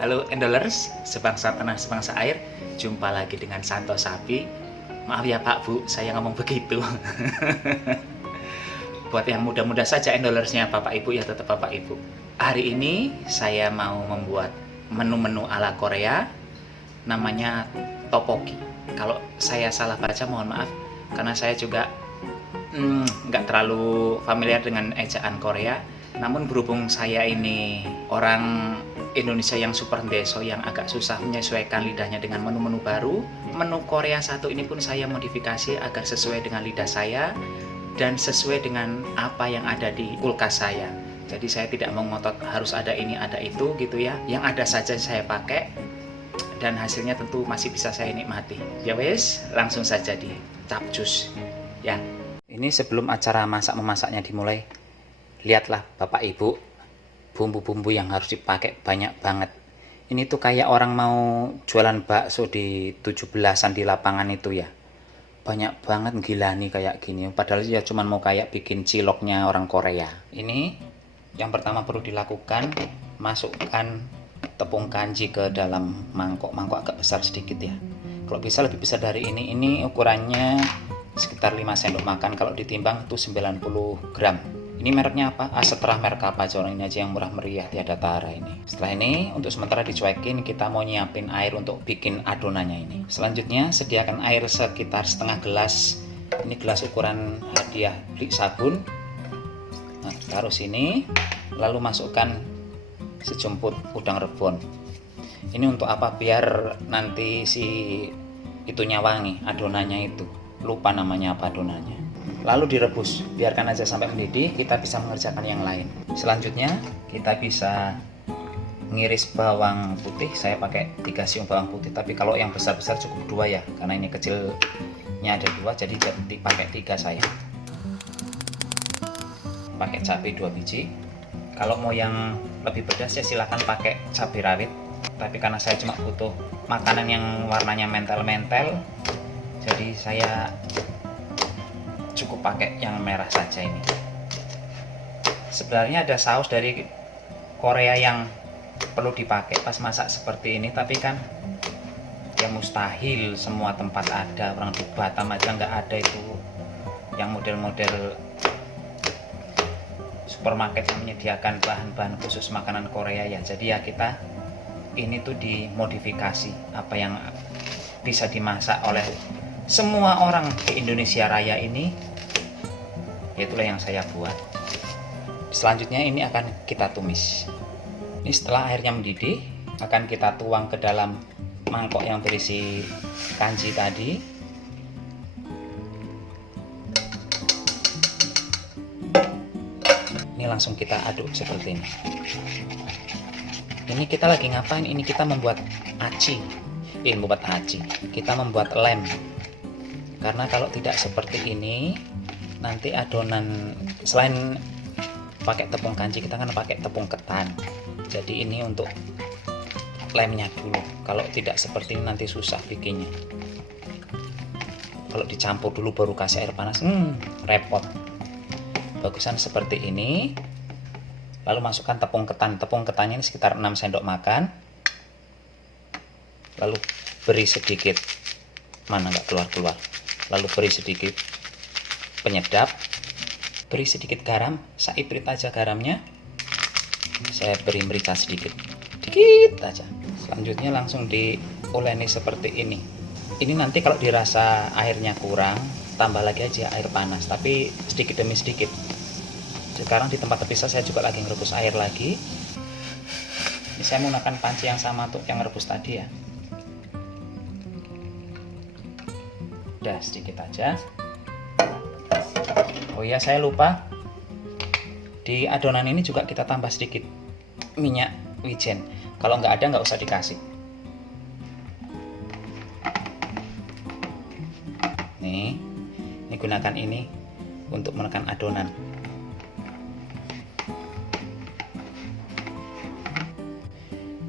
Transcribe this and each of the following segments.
Halo Endolers, sebangsa tanah sebangsa air. Jumpa lagi dengan Santo Sapi. Maaf ya Pak Bu, saya ngomong begitu. Buat yang muda-muda saja Endolersnya Bapak Ibu ya tetap Bapak Ibu. Hari ini saya mau membuat menu-menu ala Korea. Namanya tteokbokki. Kalau saya salah baca mohon maaf, karena saya juga nggak terlalu familiar dengan ejaan Korea. Namun berhubung saya ini orang Indonesia yang super deso, yang agak susah menyesuaikan lidahnya dengan menu-menu baru, menu Korea satu ini pun saya modifikasi agar sesuai dengan lidah saya dan sesuai dengan apa yang ada di kulkas saya. Jadi saya tidak mau ngotot harus ada ini ada itu gitu ya. Yang ada saja saya pakai dan hasilnya tentu masih bisa saya nikmati. Ya wes, langsung saja di capcus ya. Ini sebelum acara masak-memasaknya dimulai, lihatlah Bapak Ibu, bumbu-bumbu yang harus dipakai banyak banget. Ini tuh kayak orang mau jualan bakso di 17-an di lapangan itu ya. Banyak banget, gila nih kayak gini. Padahal ya cuman mau kayak bikin ciloknya orang Korea. Ini yang pertama perlu dilakukan, masukkan tepung kanji ke dalam mangkok agak besar sedikit ya. Kalau bisa lebih besar dari ini ukurannya sekitar 5 sendok makan. Kalau ditimbang itu 90 gram. Ini mereknya apa? Setelah merek apa aja, ini aja yang murah meriah, tiada tara ini. Setelah ini untuk sementara dicuekin, kita mau nyiapin air untuk bikin adonannya ini. Selanjutnya sediakan air sekitar setengah gelas. Ini gelas ukuran hadiah beli sabun. Nah, taruh sini, lalu masukkan sejumput udang rebon. Ini untuk apa? Biar nanti si itunya wangi, adonannya itu. Lupa namanya apa adonannya. Lalu direbus, biarkan aja sampai mendidih, kita bisa mengerjakan yang lain. Selanjutnya kita bisa ngiris bawang putih. Saya pakai 3 siung bawang putih, tapi kalau yang besar-besar cukup 2 ya, karena ini kecilnya ada 2, jadi pakai 3 saya. Pakai cabai 2 biji. Kalau mau yang lebih pedas ya silahkan pakai cabai rawit, tapi karena saya cuma butuh makanan yang warnanya mentel-mentel, jadi saya cukup pakai yang merah saja ini. Sebenarnya ada saus dari Korea yang perlu dipakai pas masak seperti ini, tapi kan ya mustahil semua tempat ada. Orang di Batam aja nggak ada itu yang model-model supermarket yang menyediakan bahan-bahan khusus makanan Korea ya. Jadi ya kita ini tuh dimodifikasi apa yang bisa dimasak oleh semua orang di Indonesia Raya ini, itulah yang saya buat. Selanjutnya ini akan kita tumis. Ini setelah airnya mendidih, akan kita tuang ke dalam mangkok yang berisi kanji tadi. Ini langsung kita aduk seperti ini. Ini kita lagi ngapain? Ini kita membuat aci. Kita membuat lem. Karena kalau tidak seperti ini, nanti adonan selain pakai tepung kanji, kita kan pakai tepung ketan. Jadi ini untuk lemnya dulu. Kalau tidak seperti ini nanti susah bikinnya. Kalau dicampur dulu baru kasih air panas, repot. Bagusan seperti ini. Lalu masukkan tepung ketan. Tepung ketannya ini sekitar 6 sendok makan. Lalu beri sedikit, mana nggak keluar-keluar. Lalu beri sedikit penyedap, beri sedikit garam, saiprit aja garamnya. Saya beri merica sedikit aja. Selanjutnya langsung diuleni seperti ini. Ini nanti kalau dirasa airnya kurang, tambah lagi aja air panas, tapi sedikit demi sedikit. Sekarang di tempat terpisah saya juga lagi ngerebus air lagi. Ini saya menggunakan panci yang sama untuk yang rebus tadi ya. Udah sedikit aja. Oh iya, saya lupa, di adonan ini juga kita tambah sedikit minyak wijen. Kalau nggak ada nggak usah dikasih. Nih, ini gunakan ini untuk menekan adonan.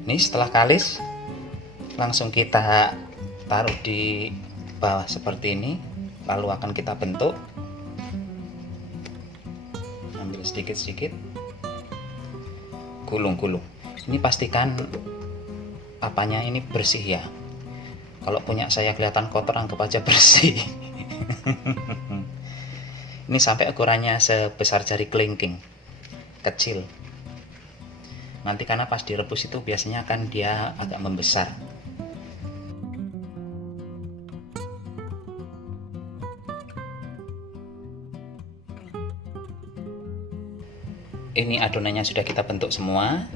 Ini setelah kalis, langsung kita taruh di bawah seperti ini, lalu akan kita bentuk. Ambil sedikit-sedikit, gulung-gulung. Ini pastikan apanya ini bersih ya. Kalau punya saya kelihatan kotor, anggap aja bersih. Ini sampai ukurannya sebesar jari kelingking, kecil. Nanti karena pas direbus itu biasanya kan dia agak membesar. Ini adonannya sudah kita bentuk semua,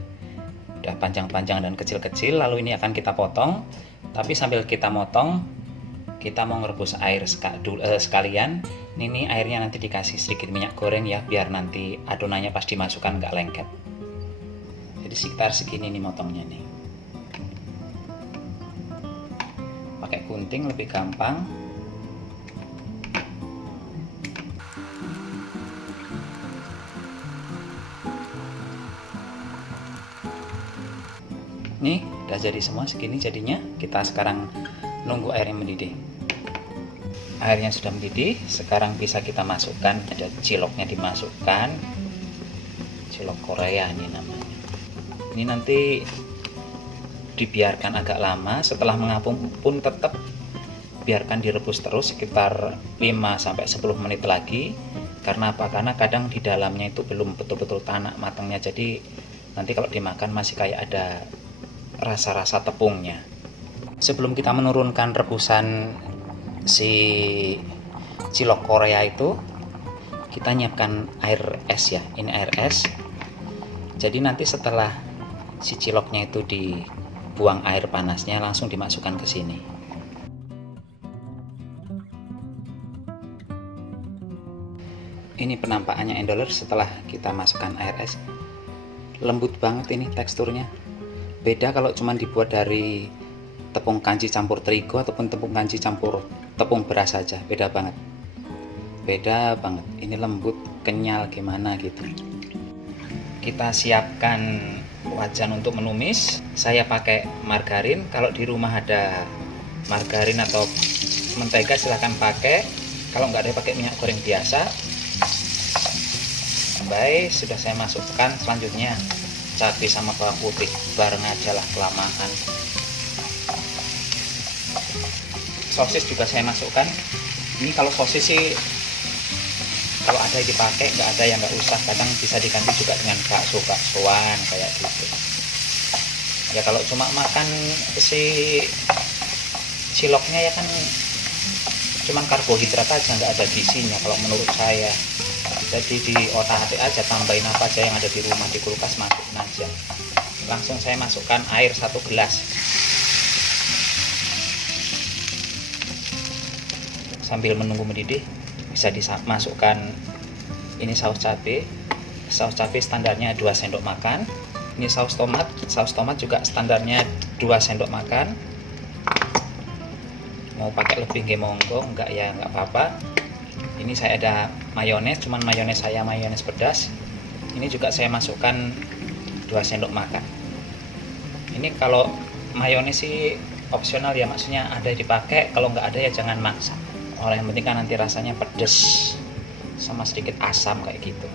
udah panjang-panjang dan kecil-kecil. Lalu ini akan kita potong, tapi sambil kita motong, kita mau ngerebus air sekalian. Ini airnya nanti dikasih sedikit minyak goreng ya, biar nanti adonannya pas dimasukkan nggak lengket. Jadi sekitar segini nih motongnya nih. Pakai gunting lebih gampang. Nih udah jadi semua segini jadinya. Kita sekarang nunggu airnya mendidih. Airnya sudah mendidih, sekarang bisa kita masukkan. Ada ciloknya dimasukkan, cilok Korea ini namanya. Ini nanti dibiarkan agak lama. Setelah mengapung pun tetap biarkan direbus terus sekitar 5-10 menit lagi. Karena apa? Karena kadang di dalamnya itu belum betul-betul tanak matangnya, jadi nanti kalau dimakan masih kayak ada rasa-rasa tepungnya. Sebelum kita menurunkan rebusan si cilok Korea itu, kita nyiapkan air es ya. Ini air es. Jadi nanti setelah si ciloknya itu dibuang air panasnya, langsung dimasukkan ke sini. Ini penampakannya endoler setelah kita masukkan air es. Lembut banget ini teksturnya. Beda kalau cuma dibuat dari tepung kanji campur terigu ataupun tepung kanji campur tepung beras saja, beda banget. Beda banget. Ini lembut, kenyal gimana gitu. Kita siapkan wajan untuk menumis. Saya pakai margarin. Kalau di rumah ada margarin atau mentega silahkan pakai. Kalau nggak ada, pakai minyak goreng biasa. Baik, sudah saya masukkan. Selanjutnya cabai sama bawang putih, bareng aja lah, kelamaan. Sosis juga saya masukkan. Ini kalau sosis sih kalau ada dipakai, nggak ada ya nggak usah. Kadang bisa diganti juga dengan bakso-baksoan kayak gitu ya. Kalau cuma makan si ciloknya ya kan cuman karbohidrat aja, nggak ada gizinya kalau menurut saya. Jadi di otak-atik aja, tambahin apa aja yang ada di rumah, di kulkas masukin aja. Langsung saya masukkan air 1 gelas. Sambil menunggu mendidih, bisa dimasukkan ini saus cabai. Saus cabai standarnya 2 sendok makan. Ini saus tomat juga standarnya 2 sendok makan. Mau pakai lebih nggih monggo, enggak ya enggak apa-apa. Ini saya ada mayones, cuman mayones saya mayones pedas. Ini juga saya masukkan 2 sendok makan. Ini kalau mayones sih opsional ya, maksudnya ada dipakai, kalau nggak ada ya jangan maksa. Yang penting kan nanti rasanya pedas sama sedikit asam kayak gitu.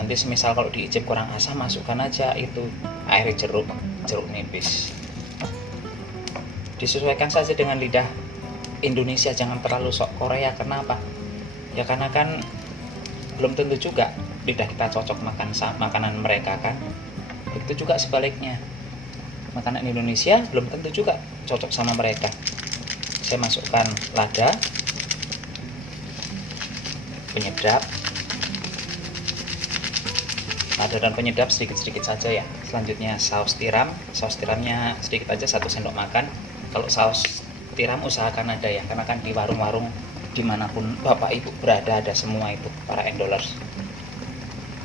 Nanti semisal kalau diicip kurang asam, masukkan aja itu air jeruk nipis. Disesuaikan saja dengan lidah Indonesia, jangan terlalu sok Korea. Kenapa? Ya karena kan belum tentu juga lidah kita cocok makan makanan mereka kan. Itu juga sebaliknya, makanan Indonesia belum tentu juga cocok sama mereka. Saya masukkan lada, penyedap, lada dan penyedap sedikit-sedikit saja ya. Selanjutnya saus tiram. Saus tiramnya sedikit aja, 1 sendok makan. Kalau saus tiram usahakan ada ya, karena kan di warung-warung dimanapun Bapak Ibu berada ada semua itu, para endolers.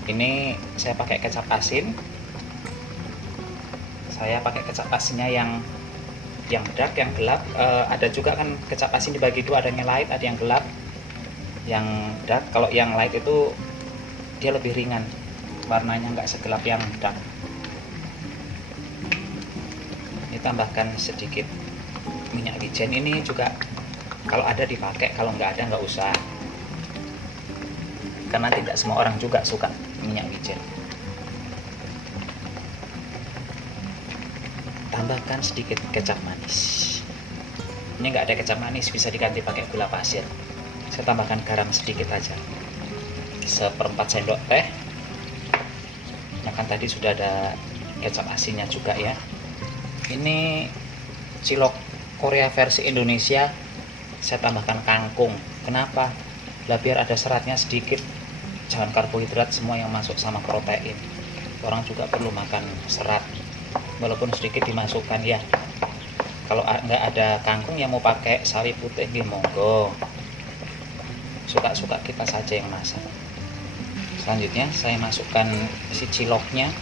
Ini saya pakai kecap asin. Saya pakai kecap asinnya yang dark, yang gelap. Ada juga kan kecap asin dibagi 2, ada yang light, ada yang gelap. Yang dark, kalau yang light itu dia lebih ringan, warnanya nggak segelap yang dark. Ini tambahkan sedikit minyak wijen. Ini juga kalau ada dipakai, kalau nggak ada nggak usah, karena tidak semua orang juga suka minyak wijen. tambahkan sedikit kecap manis. Ini nggak ada kecap manis, bisa diganti pakai gula pasir. Saya tambahkan garam sedikit aja, 1/4 sendok teh. Nah kan tadi sudah ada kecap asinnya juga ya. Ini cilok Korea versi Indonesia, saya tambahkan kangkung. Kenapa? Lah biar ada seratnya sedikit, jangan karbohidrat semua yang masuk sama protein. Orang juga perlu makan serat, walaupun sedikit dimasukkan ya. Kalau nggak ada kangkung yang mau pakai sawi putih, monggo. Suka-suka kita saja yang masak. Selanjutnya saya masukkan si ciloknya.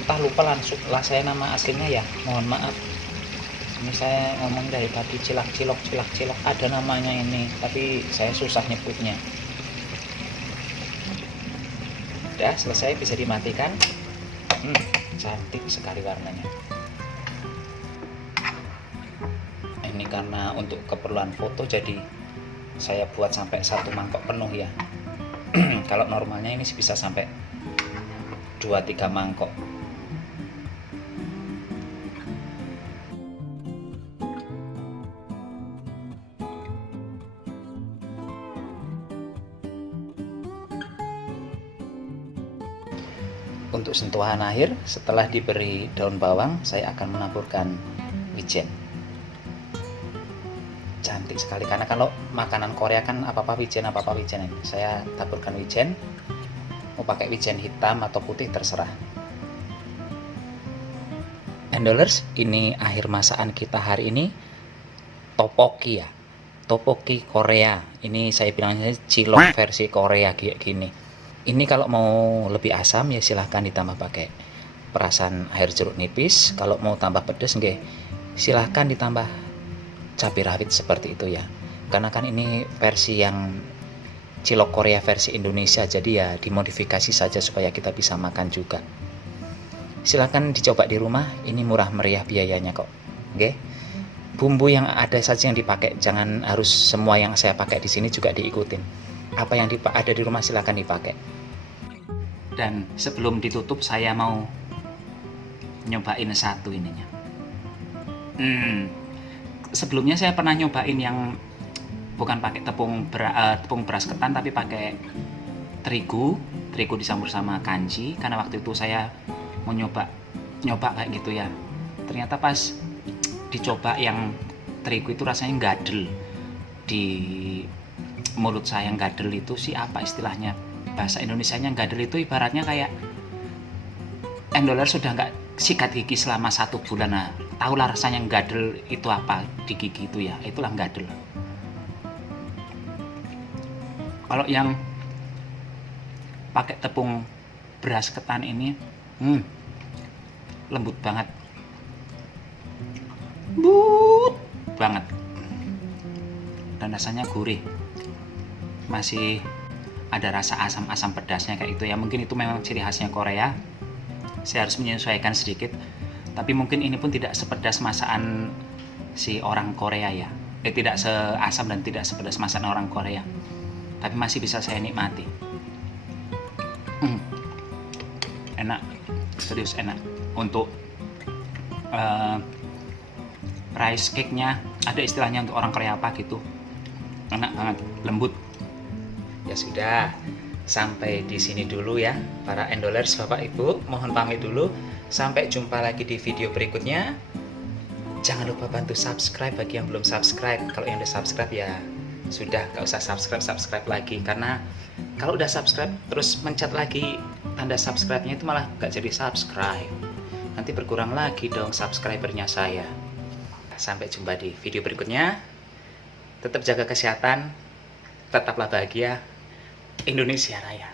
Entah lupa langsung lah saya nama aslinya ya, mohon maaf. Ini saya ngomong dari tadi cilok ada namanya ini, tapi saya susah nyebutnya. Udah selesai, bisa dimatikan. Cantik sekali warnanya. Ini karena untuk keperluan foto, jadi saya buat sampai 1 mangkok penuh ya. Kalau normalnya ini bisa sampai 2-3 mangkok. Untuk sentuhan akhir, setelah diberi daun bawang, saya akan menaburkan wijen. Cantik sekali, karena kalau makanan Korea kan apa-apa wijen. Saya taburkan wijen, mau pakai wijen hitam atau putih terserah. Endolers, ini akhir masakan kita hari ini, tteokbokki ya. Tteokbokki Korea. Ini saya bilangnya cilok versi Korea kayak gini. Ini kalau mau lebih asam ya silahkan ditambah pakai perasan air jeruk nipis. Kalau mau tambah pedas silahkan ditambah cabai rawit seperti itu ya. Karena kan ini versi yang cilok Korea versi Indonesia, jadi ya dimodifikasi saja supaya kita bisa makan juga. Silahkan dicoba di rumah, ini murah meriah biayanya kok. Bumbu yang ada saja yang dipakai, jangan harus semua yang saya pakai di sini juga diikutin. Apa yang ada di rumah silahkan dipakai. Dan sebelum ditutup saya mau nyobain satu ininya. Sebelumnya saya pernah nyobain yang bukan pakai tepung beras ketan, tapi pakai terigu dicampur sama kanji. Karena waktu itu saya mau nyoba kayak gitu ya. Ternyata pas dicoba yang terigu itu rasanya gadel di mulut saya. Gadel itu sih apa istilahnya, bahasa Indonesianya gadel itu ibaratnya kayak Endoler sudah nggak sikat gigi selama 1 bulan. Nah, tahulah rasanya gadel itu apa di gigi itu ya, itulah gadel. Kalau yang pakai tepung beras ketan ini lembut banget, dan rasanya gurih. Masih ada rasa asam-asam pedasnya kayak itu ya. Mungkin itu memang ciri khasnya Korea. Saya harus menyesuaikan sedikit. Tapi mungkin ini pun tidak sepedas masakan si orang Korea ya. Tidak seasam dan tidak sepedas masakan orang Korea. Tapi masih bisa saya nikmati. Enak, serius enak. Untuk rice cake-nya, ada istilahnya untuk orang Korea apa gitu. Enak banget, lembut. Ya sudah, sampai di sini dulu ya para Endolers, Bapak Ibu, mohon pamit dulu. Sampai jumpa lagi di video berikutnya. Jangan lupa bantu subscribe bagi yang belum subscribe. Kalau yang udah subscribe ya sudah, gak usah subscribe lagi, karena kalau udah subscribe terus mencet lagi tanda subscribe-nya itu malah gak jadi subscribe. Nanti berkurang lagi dong subscribernya saya. Sampai jumpa di video berikutnya. Tetap jaga kesehatan, tetaplah bahagia. Indonesia Raya.